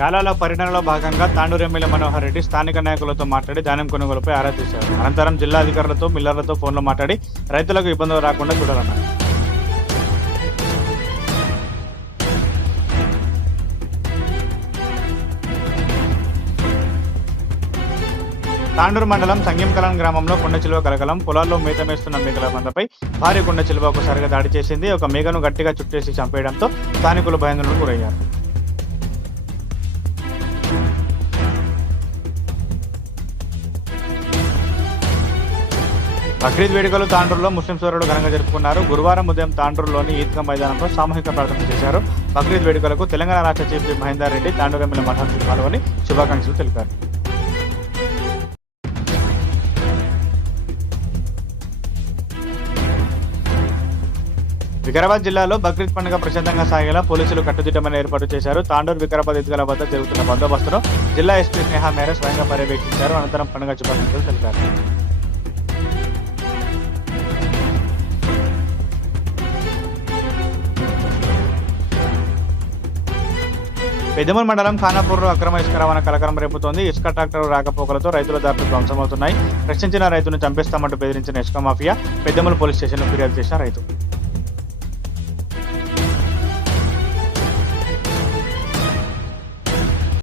యాలాల పర్యటనలో భాగంగా తాండూరు ఎమ్మెల్యే మనోహర్ రెడ్డి స్థానిక నాయకులతో మాట్లాడి ధాన్యం కొనుగోలుపై ఆరా తీశారు. అనంతరం జిల్లా అధికారులతో, మిల్లర్లతో ఫోన్లో మాట్లాడి రైతులకు ఇబ్బందులు రాకుండా చూడాలన్నారు. తాండూరు మండలం సంగీంకలాన్ గ్రామంలో కొండ చిలువ కలకలం. పొలాల్లో మేత మేస్తున్న మేకల మందపై భారీ కొండ చిలువ ఒకసారిగా దాడి చేసింది. ఒక మేకను గట్టిగా చుట్టేసి చంపేయడంతో స్థానికులు భయాందోళనకు గురయ్యారు. బక్రీద్ వేడుకలు తాండూరులో ముస్లిం సోదరులు ఘనంగా జరుపుకున్నారు. గురువారం ఉదయం తాండూరులోని ఈద్గా మైదానంలో సామూహిక ప్రార్థన చేశారు. బక్రీద్ వేడుకలకు తెలంగాణ రాష్ట్ర చీఫ్ మహేందర్ రెడ్డి తాండూరు ఎమ్మెల్యే మనోహర్ రెడ్డి పాల్గొని శుభాకాంక్షలు తెలిపారు. వికారాబాద్ జిల్లాలో బక్రీద్ పండుగ ప్రశాంతంగా సాగేలా పోలీసులు కట్టుదిట్టమైన ఏర్పాటు చేశారు. తాండూరు వికారాబాద్ ఈద్గాల వద్ద జరుగుతున్న బందోబస్తును జిల్లా ఎస్పీ స్నేహ మేర స్వయంగా పర్యవేక్షించారు. అనంతరం పండుగ శుభాకాంక్షలు తెలిపారు. పెద్దమూరు మండలం ఖానాపూర్లో అక్రమ ఇసుక రవాణా కలకలం రేపుతోంది. ఇసుక ట్రాక్టర్ రాకపోకలతో రైతుల దారులు ధ్వంసమవుతున్నాయి. ప్రశ్నించిన రైతును చంపేస్తామంటూ బెదిరించిన ఇసుక మాఫియా పెద్దమూరు పోలీస్ స్టేషన్లో ఫిర్యాదు చేసిన రైతు